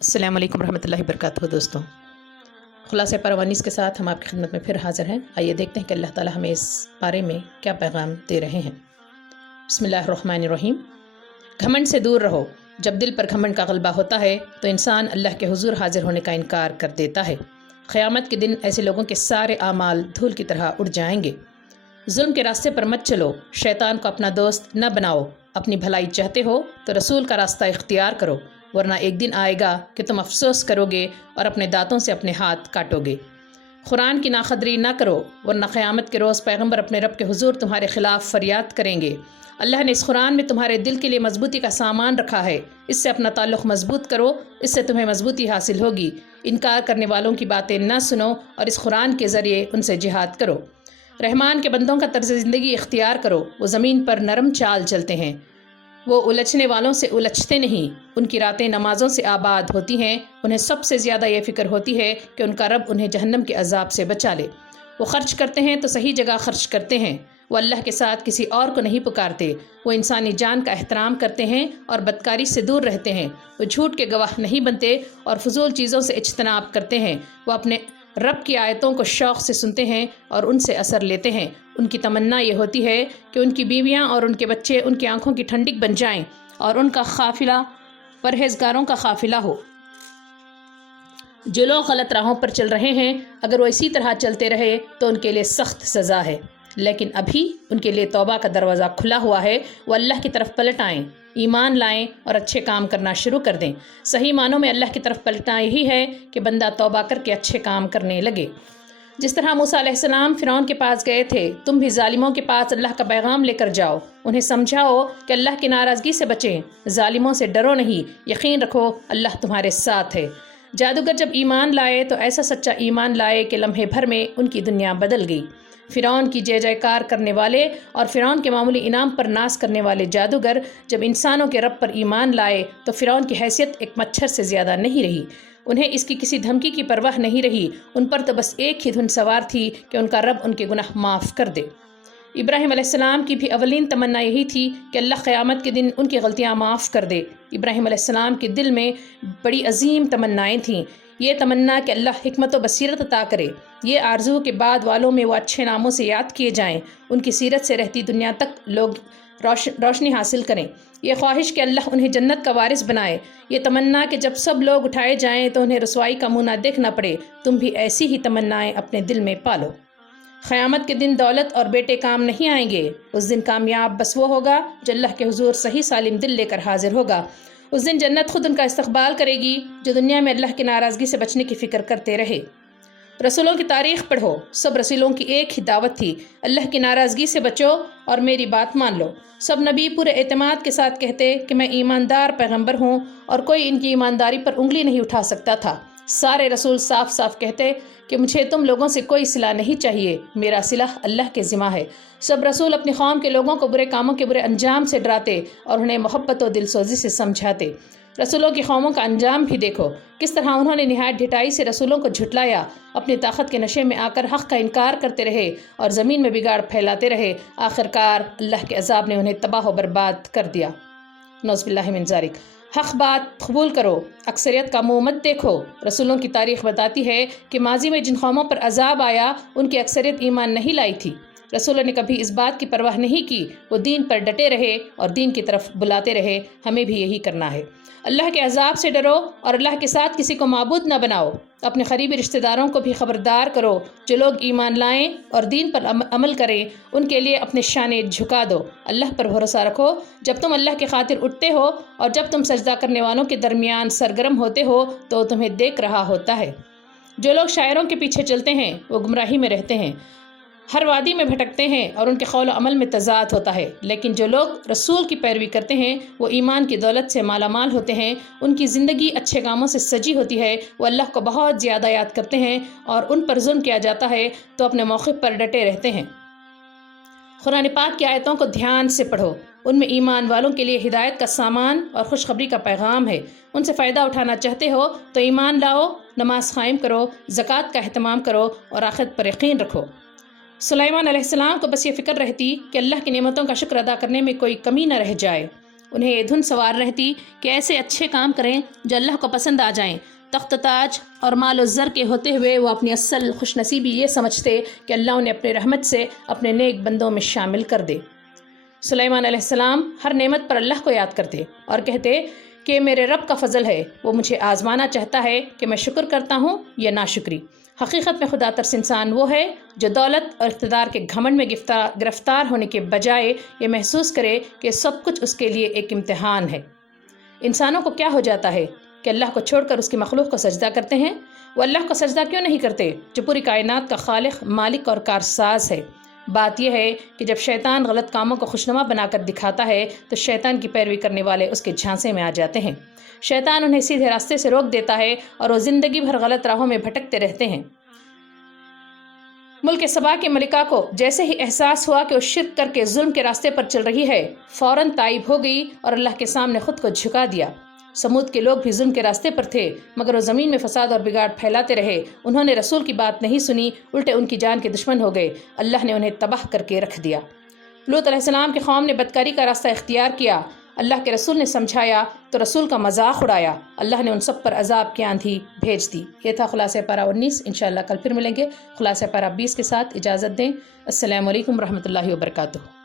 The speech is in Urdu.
السلام علیکم ورحمۃ اللہ وبرکاتہ دوستوں، خلاصہ پروانیس کے ساتھ ہم آپ کی خدمت میں پھر حاضر ہیں۔ آئیے دیکھتے ہیں کہ اللہ تعالیٰ ہمیں اس بارے میں کیا پیغام دے رہے ہیں۔ بسم اللہ الرحمن الرحیم۔ گھمنڈ سے دور رہو۔ جب دل پر گھمنڈ کا غلبہ ہوتا ہے تو انسان اللہ کے حضور حاضر ہونے کا انکار کر دیتا ہے۔ قیامت کے دن ایسے لوگوں کے سارے اعمال دھول کی طرح اڑ جائیں گے۔ ظلم کے راستے پر مت چلو، شیطان کو اپنا دوست نہ بناؤ۔ اپنی بھلائی چاہتے ہو تو رسول کا راستہ اختیار کرو، ورنہ ایک دن آئے گا کہ تم افسوس کرو گے اور اپنے دانتوں سے اپنے ہاتھ کاٹو گے۔ قرآن کی ناقدری نہ کرو، ورنہ قیامت کے روز پیغمبر اپنے رب کے حضور تمہارے خلاف فریاد کریں گے۔ اللہ نے اس قرآن میں تمہارے دل کے لیے مضبوطی کا سامان رکھا ہے، اس سے اپنا تعلق مضبوط کرو، اس سے تمہیں مضبوطی حاصل ہوگی۔ انکار کرنے والوں کی باتیں نہ سنو اور اس قرآن کے ذریعے ان سے جہاد کرو۔ رحمان کے بندوں کا طرز زندگی اختیار کرو، وہ زمین پر نرم چال چلتے ہیں، وہ الجھنے والوں سے الجھتے نہیں۔ ان کی راتیں نمازوں سے آباد ہوتی ہیں، انہیں سب سے زیادہ یہ فکر ہوتی ہے کہ ان کا رب انہیں جہنم کے عذاب سے بچا لے۔ وہ خرچ کرتے ہیں تو صحیح جگہ خرچ کرتے ہیں، وہ اللہ کے ساتھ کسی اور کو نہیں پکارتے۔ وہ انسانی جان کا احترام کرتے ہیں اور بدکاری سے دور رہتے ہیں۔ وہ جھوٹ کے گواہ نہیں بنتے اور فضول چیزوں سے اجتناب کرتے ہیں۔ وہ اپنے رب کی آیتوں کو شوق سے سنتے ہیں اور ان سے اثر لیتے ہیں۔ ان کی تمنا یہ ہوتی ہے کہ ان کی بیویاں اور ان کے بچے ان کی آنکھوں کی ٹھنڈک بن جائیں اور ان کا قافلہ پرہیزگاروں کا قافلہ ہو۔ جو لوگ غلط راہوں پر چل رہے ہیں، اگر وہ اسی طرح چلتے رہے تو ان کے لیے سخت سزا ہے، لیکن ابھی ان کے لیے توبہ کا دروازہ کھلا ہوا ہے۔ وہ اللہ کی طرف پلٹ آئیں، ایمان لائیں اور اچھے کام کرنا شروع کر دیں۔ صحیح معنوں میں اللہ کی طرف پلٹنا یہی ہے کہ بندہ توبہ کر کے اچھے کام کرنے لگے۔ جس طرح موسیٰ علیہ السلام فرعون کے پاس گئے تھے، تم بھی ظالموں کے پاس اللہ کا پیغام لے کر جاؤ، انہیں سمجھاؤ کہ اللہ کی ناراضگی سے بچیں، ظالموں سے ڈرو نہیں، یقین رکھو اللہ تمہارے ساتھ ہے۔ جادوگر جب ایمان لائے تو ایسا سچا ایمان لائے کہ لمحے بھر میں ان کی دنیا بدل گئی۔ فرعون کی جے جےکار کرنے والے اور فرعون کے معمولی انعام پر ناز کرنے والے جادوگر جب انسانوں کے رب پر ایمان لائے تو فرعون کی حیثیت ایک مچھر سے زیادہ نہیں رہی۔ انہیں اس کی کسی دھمکی کی پرواہ نہیں رہی، ان پر تو بس ایک ہی دھن سوار تھی کہ ان کا رب ان کے گناہ معاف کر دے۔ ابراہیم علیہ السلام کی بھی اولین تمنا یہی تھی کہ اللہ قیامت کے دن ان کی غلطیاں معاف کر دے۔ ابراہیم علیہ السلام کے دل میں بڑی عظیم تمنائیں تھیں۔ یہ تمنا کہ اللہ حکمت و بصیرت عطا کرے، یہ آرزو کے بعد والوں میں وہ اچھے ناموں سے یاد کیے جائیں، ان کی سیرت سے رہتی دنیا تک لوگ روشنی حاصل کریں، یہ خواہش کہ اللہ انہیں جنت کا وارث بنائے، یہ تمنا کہ جب سب لوگ اٹھائے جائیں تو انہیں رسوائی کا منہ نہ دیکھنا پڑے۔ تم بھی ایسی ہی تمنائیں اپنے دل میں پالو۔ قیامت کے دن دولت اور بیٹے کام نہیں آئیں گے۔ اس دن کامیاب بس وہ ہوگا جو اللہ کے حضور صحیح سالم دل لے کر حاضر ہوگا۔ اس دن جنت خود ان کا استقبال کرے گی جو دنیا میں اللہ کی ناراضگی سے بچنے کی فکر کرتے رہے۔ رسولوں کی تاریخ پڑھو، سب رسولوں کی ایک ہی دعوت تھی، اللہ کی ناراضگی سے بچو اور میری بات مان لو۔ سب نبی پورے اعتماد کے ساتھ کہتے کہ میں ایماندار پیغمبر ہوں اور کوئی ان کی ایمانداری پر انگلی نہیں اٹھا سکتا تھا۔ سارے رسول صاف صاف کہتے کہ مجھے تم لوگوں سے کوئی صلح نہیں چاہیے، میرا صلح اللہ کے ذمہ ہے۔ سب رسول اپنی قوم کے لوگوں کو برے کاموں کے برے انجام سے ڈراتے اور انہیں محبت و دل سوزی سے سمجھاتے۔ رسولوں کی قوموں کا انجام بھی دیکھو، کس طرح انہوں نے نہایت ڈھٹائی سے رسولوں کو جھٹلایا، اپنی طاقت کے نشے میں آ کر حق کا انکار کرتے رہے اور زمین میں بگاڑ پھیلاتے رہے۔ آخرکار اللہ کے عذاب نے انہیں تباہ و برباد کر دیا۔ نعوذ باللہ من ذالک۔ حق بات قبول کرو، اکثریت کا منہ مت دیکھو۔ رسولوں کی تاریخ بتاتی ہے کہ ماضی میں جن قوموں پر عذاب آیا ان کی اکثریت ایمان نہیں لائی تھی۔ رسولوں نے کبھی اس بات کی پرواہ نہیں کی، وہ دین پر ڈٹے رہے اور دین کی طرف بلاتے رہے۔ ہمیں بھی یہی کرنا ہے۔ اللہ کے عذاب سے ڈرو اور اللہ کے ساتھ کسی کو معبود نہ بناؤ۔ اپنے قریبی رشتہ داروں کو بھی خبردار کرو، جو لوگ ایمان لائیں اور دین پر عمل کریں ان کے لیے اپنے شانے جھکا دو۔ اللہ پر بھروسہ رکھو، جب تم اللہ کی خاطر اٹھتے ہو اور جب تم سجدہ کرنے والوں کے درمیان سرگرم ہوتے ہو تو تمہیں دیکھ رہا ہوتا ہے۔ جو لوگ شاعروں کے پیچھے چلتے ہیں وہ گمراہی میں رہتے ہیں، ہر وادی میں بھٹکتے ہیں اور ان کے قول و عمل میں تضاد ہوتا ہے، لیکن جو لوگ رسول کی پیروی کرتے ہیں وہ ایمان کی دولت سے مالا مال ہوتے ہیں، ان کی زندگی اچھے کاموں سے سجی ہوتی ہے، وہ اللہ کو بہت زیادہ یاد کرتے ہیں اور ان پر ظلم کیا جاتا ہے تو اپنے موقف پر ڈٹے رہتے ہیں۔ قرآن پاک کی آیتوں کو دھیان سے پڑھو، ان میں ایمان والوں کے لیے ہدایت کا سامان اور خوشخبری کا پیغام ہے۔ ان سے فائدہ اٹھانا چاہتے ہو تو ایمان لاؤ، نماز قائم کرو، زکوٰۃ کا اہتمام کرو اور آخرت پر یقین رکھو۔ سلیمان علیہ السلام کو بس یہ فکر رہتی کہ اللہ کی نعمتوں کا شکر ادا کرنے میں کوئی کمی نہ رہ جائے۔ انہیں یہ دھن سوار رہتی کہ ایسے اچھے کام کریں جو اللہ کو پسند آ جائیں۔ تخت تاج اور مال و زر کے ہوتے ہوئے وہ اپنی اصل خوش نصیبی یہ سمجھتے کہ اللہ انہیں اپنے رحمت سے اپنے نیک بندوں میں شامل کر دے۔ سلیمان علیہ السلام ہر نعمت پر اللہ کو یاد کرتے اور کہتے کہ میرے رب کا فضل ہے، وہ مجھے آزمانا چاہتا ہے کہ میں شکر کرتا ہوں یا ناشکری۔ حقیقت میں خدا ترس انسان وہ ہے جو دولت اور اقتدار کے گھمنڈ میں گرفتار ہونے کے بجائے یہ محسوس کرے کہ سب کچھ اس کے لیے ایک امتحان ہے۔ انسانوں کو کیا ہو جاتا ہے کہ اللہ کو چھوڑ کر اس کی مخلوق کو سجدہ کرتے ہیں؟ وہ اللہ کو سجدہ کیوں نہیں کرتے جو پوری کائنات کا خالق، مالک اور کارساز ہے؟ بات یہ ہے کہ جب شیطان غلط کاموں کو خوشنما بنا کر دکھاتا ہے تو شیطان کی پیروی کرنے والے اس کے جھانسے میں آ جاتے ہیں۔ شیطان انہیں سیدھے راستے سے روک دیتا ہے اور وہ زندگی بھر غلط راہوں میں بھٹکتے رہتے ہیں۔ ملک سبا کی ملکہ کو جیسے ہی احساس ہوا کہ وہ شرک کر کے ظلم کے راستے پر چل رہی ہے، فوراً تائب ہو گئی اور اللہ کے سامنے خود کو جھکا دیا۔ سمود کے لوگ بھی ظلم کے راستے پر تھے مگر وہ زمین میں فساد اور بگاڑ پھیلاتے رہے۔ انہوں نے رسول کی بات نہیں سنی، الٹے ان کی جان کے دشمن ہو گئے۔ اللہ نے انہیں تباہ کر کے رکھ دیا۔ لوط علیہ السلام کی قوم نے بدکاری کا راستہ اختیار کیا۔ اللہ کے رسول نے سمجھایا تو رسول کا مذاق اڑایا۔ اللہ نے ان سب پر عذاب کی آندھی بھیج دی۔ یہ تھا خلاصہ پارہ 19۔ انشاءاللہ کل پھر ملیں گے خلاصہ پارہ 20 کے ساتھ۔ اجازت دیں۔ السلام علیکم ورحمۃ اللہ وبرکاتہ۔